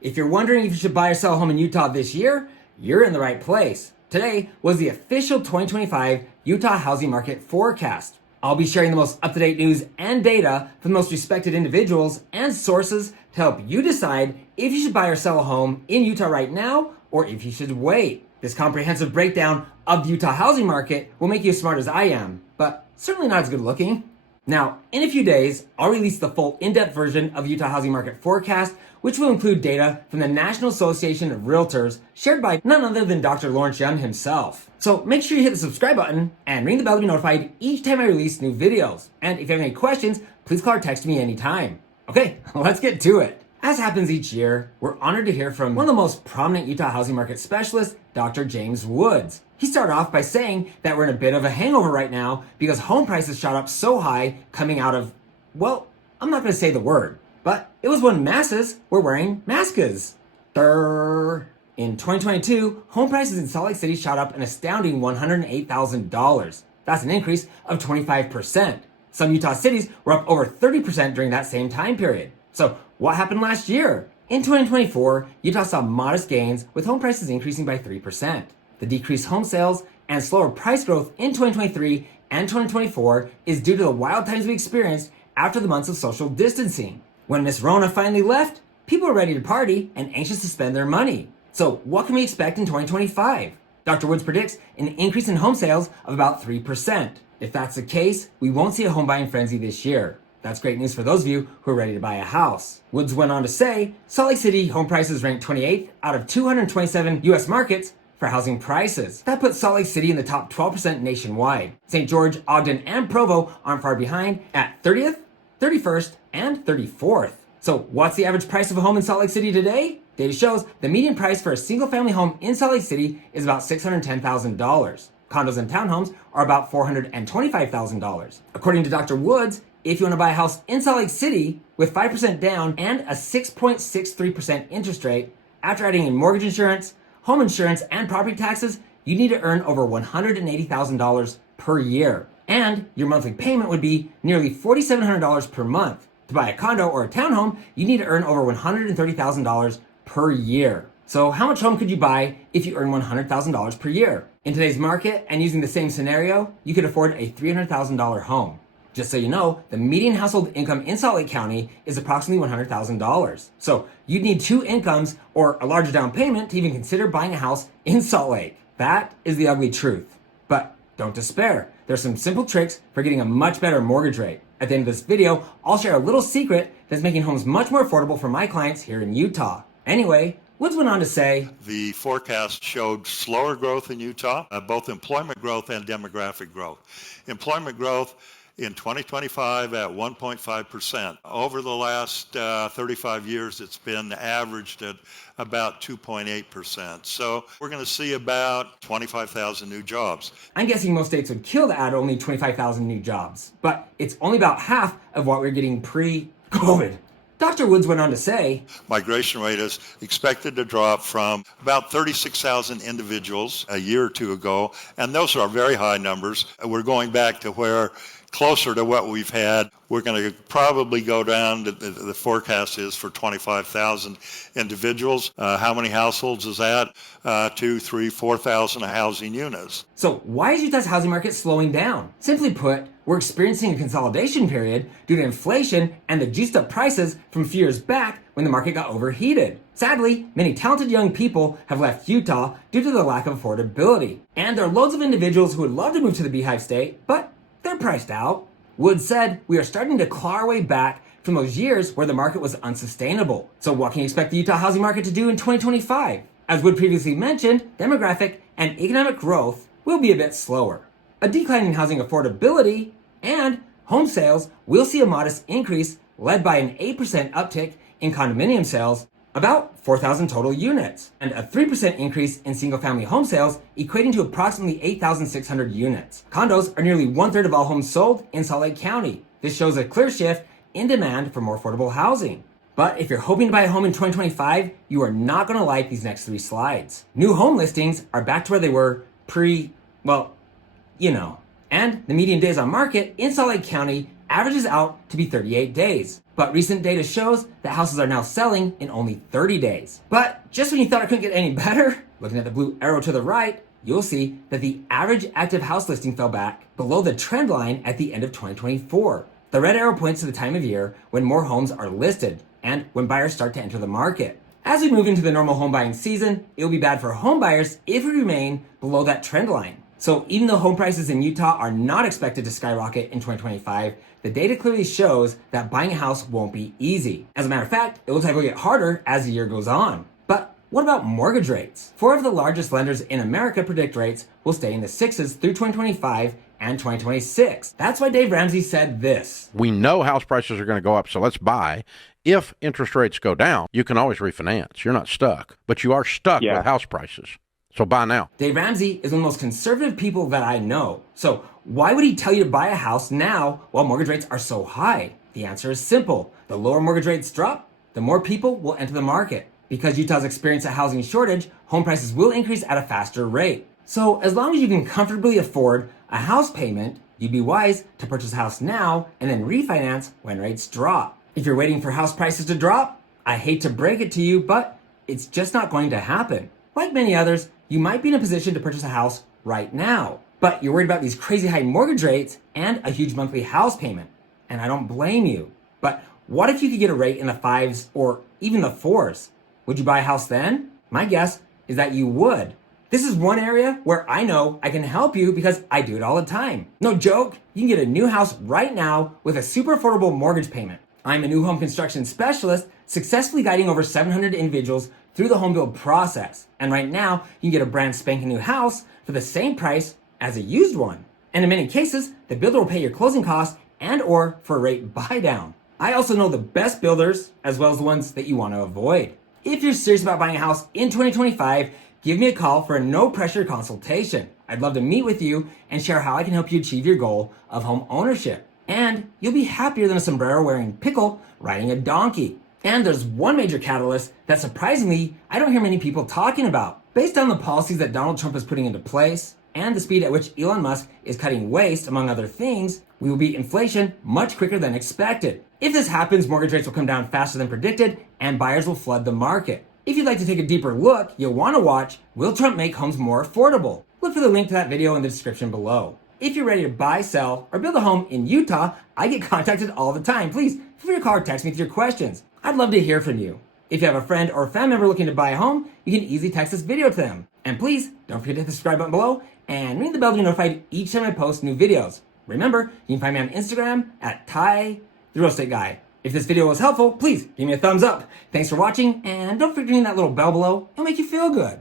If you're wondering if you should buy or sell a home in Utah this year, you're in the right place. Today was the official 2025 Utah housing market forecast. I'll be sharing the most up-to-date news and data from the most respected individuals and sources to help you decide if you should buy or sell a home in Utah right now or if you should wait. This comprehensive breakdown of the Utah housing market will make you as smart as I am, but certainly not as good looking. Now, in a few days, I'll release the full in-depth version of the Utah housing market forecast, which will include data from the National Association of Realtors, shared by none other than Dr. Lawrence Young himself. So make sure you hit the subscribe button and ring the bell to be notified each time I release new videos. And if you have any questions, please call or text me anytime. Okay, let's get to it. As happens each year, we're honored to hear from one of the most prominent Utah housing market specialists, Dr. James Woods. He started off by saying that we're in a bit of a hangover right now because home prices shot up so high coming out of, well, I'm not going to say the word, but it was when masses were wearing masks. In 2022, home prices in Salt Lake City shot up an astounding $108,000. That's an increase of 25%. Some Utah cities were up over 30% during that same time period. So what happened last year? In 2024, Utah saw modest gains with home prices increasing by 3%. The decreased home sales and slower price growth in 2023 and 2024 is due to the wild times we experienced after the months of social distancing. When Miss Rona finally left, people were ready to party and anxious to spend their money. So what can we expect in 2025? Dr. Woods predicts an increase in home sales of about 3%. If that's the case, we won't see a home buying frenzy this year. That's great news for those of you who are ready to buy a house. Woods went on to say, Salt Lake City home prices ranked 28th out of 227 U.S. markets for housing prices. That puts Salt Lake City in the top 12% nationwide. St. George, Ogden, and Provo aren't far behind at 30th, 31st, and 34th. So what's the average price of a home in Salt Lake City today? Data shows the median price for a single-family home in Salt Lake City is about $610,000. Condos and townhomes are about $425,000. According to Dr. Woods, if you want to buy a house in Salt Lake City with 5% down and a 6.63% interest rate, after adding in mortgage insurance, home insurance, and property taxes, you need to earn over $180,000 per year. And your monthly payment would be nearly $4,700 per month. To buy a condo or a townhome, you need to earn over $130,000 per year. So how much home could you buy if you earn $100,000 per year? In today's market, and using the same scenario, you could afford a $300,000 home. Just so you know, the median household income in Salt Lake County is approximately $100,000. So you'd need 2 incomes or a larger down payment to even consider buying a house in Salt Lake. That is the ugly truth. But don't despair. There's some simple tricks for getting a much better mortgage rate. At the end of this video, I'll share a little secret that's making homes much more affordable for my clients here in Utah. Anyway, Woods went on to say, the forecast showed slower growth in Utah, both employment growth and demographic growth. Employment growth in 2025 at 1.5%. Over the last 35 years, it's been averaged at about 2.8%. So we're going to see about 25,000 new jobs. I'm guessing most states would kill to add only 25,000 new jobs, but it's only about half of what we're getting pre-COVID. Dr. Woods went on to say, migration rate is expected to drop from about 36,000 individuals a year or two ago, and those are very high numbers. We're going back to where closer to what we've had. We're going to probably go down to the forecast is for 25,000 individuals. How many households is that? 2, 3, 4,000 housing units. So why is Utah's housing market slowing down? Simply put, we're experiencing a consolidation period due to inflation and the juiced up prices from a few years back when the market got overheated. Sadly, many talented young people have left Utah due to the lack of affordability. And there are loads of individuals who would love to move to the Beehive state, but they're priced out. Woods said, we are starting to claw our way back from those years where the market was unsustainable. So what can you expect the Utah housing market to do in 2025? As Wood previously mentioned, demographic and economic growth will be a bit slower. A decline in housing affordability and home sales will see a modest increase led by an 8% uptick in condominium sales, about 4,000 total units, and a 3% increase in single-family home sales, equating to approximately 8,600 units. Condos are nearly 1/3 of all homes sold in Salt Lake County. This shows a clear shift in demand for more affordable housing. But if you're hoping to buy a home in 2025, you are not going to like these next 3 slides. New home listings are back to where they were and the median days on market in Salt Lake County averages out to be 38 days. But recent data shows that houses are now selling in only 30 days. But just when you thought it couldn't get any better, looking at the blue arrow to the right, you'll see that the average active house listing fell back below the trend line at the end of 2024. The red arrow points to the time of year when more homes are listed and when buyers start to enter the market. As we move into the normal home buying season, it'll be bad for home buyers if we remain below that trend line. So even though home prices in Utah are not expected to skyrocket in 2025, the data clearly shows that buying a house won't be easy. As a matter of fact, it looks like it'll get harder as the year goes on. But what about mortgage rates? 4 of the largest lenders in America predict rates will stay in the 6s through 2025 and 2026. That's why Dave Ramsey said this. We know house prices are going to go up, so let's buy. If interest rates go down, you can always refinance. You're not stuck, but you are stuck with house prices. So buy now. Dave Ramsey is one of the most conservative people that I know. So why would he tell you to buy a house now while mortgage rates are so high? The answer is simple. The lower mortgage rates drop, the more people will enter the market. Because Utah's experienced a housing shortage, home prices will increase at a faster rate. So as long as you can comfortably afford a house payment, you'd be wise to purchase a house now and then refinance when rates drop. If you're waiting for house prices to drop, I hate to break it to you, but it's just not going to happen. Like many others, you might be in a position to purchase a house right now, but you're worried about these crazy high mortgage rates and a huge monthly house payment. And I don't blame you. But what if you could get a rate in the 5s or even the 4s? Would you buy a house then? My guess is that you would. This is one area where I know I can help you because I do it all the time. No joke, you can get a new house right now with a super affordable mortgage payment. I'm a new home construction specialist, successfully guiding over 700 individuals through the home build process. And right now, you can get a brand spanking new house for the same price as a used one. And in many cases, the builder will pay your closing costs and or for a rate buy down. I also know the best builders as well as the ones that you want to avoid. If you're serious about buying a house in 2025, give me a call for a no pressure consultation. I'd love to meet with you and share how I can help you achieve your goal of home ownership. And you'll be happier than a sombrero wearing pickle riding a donkey. And there's one major catalyst that surprisingly I don't hear many people talking about. Based on the policies that Donald Trump is putting into place and the speed at which Elon Musk is cutting waste, among other things, we will beat inflation much quicker than expected. If this happens, mortgage rates will come down faster than predicted and buyers will flood the market. If you'd like to take a deeper look, you'll want to watch Will Trump Make Homes More Affordable? Look for the link to that video in the description below. If you're ready to buy, sell, or build a home in Utah, I get contacted all the time. Please feel free to call or text me with your questions. I'd love to hear from you. If you have a friend or a family member looking to buy a home, you can easily text this video to them. And please, don't forget to hit the subscribe button below and ring the bell to be notified each time I post new videos. Remember, you can find me on Instagram at Ty, the Real Estate Guy. If this video was helpful, please give me a thumbs up. Thanks for watching, and don't forget to ring that little bell below. It'll make you feel good.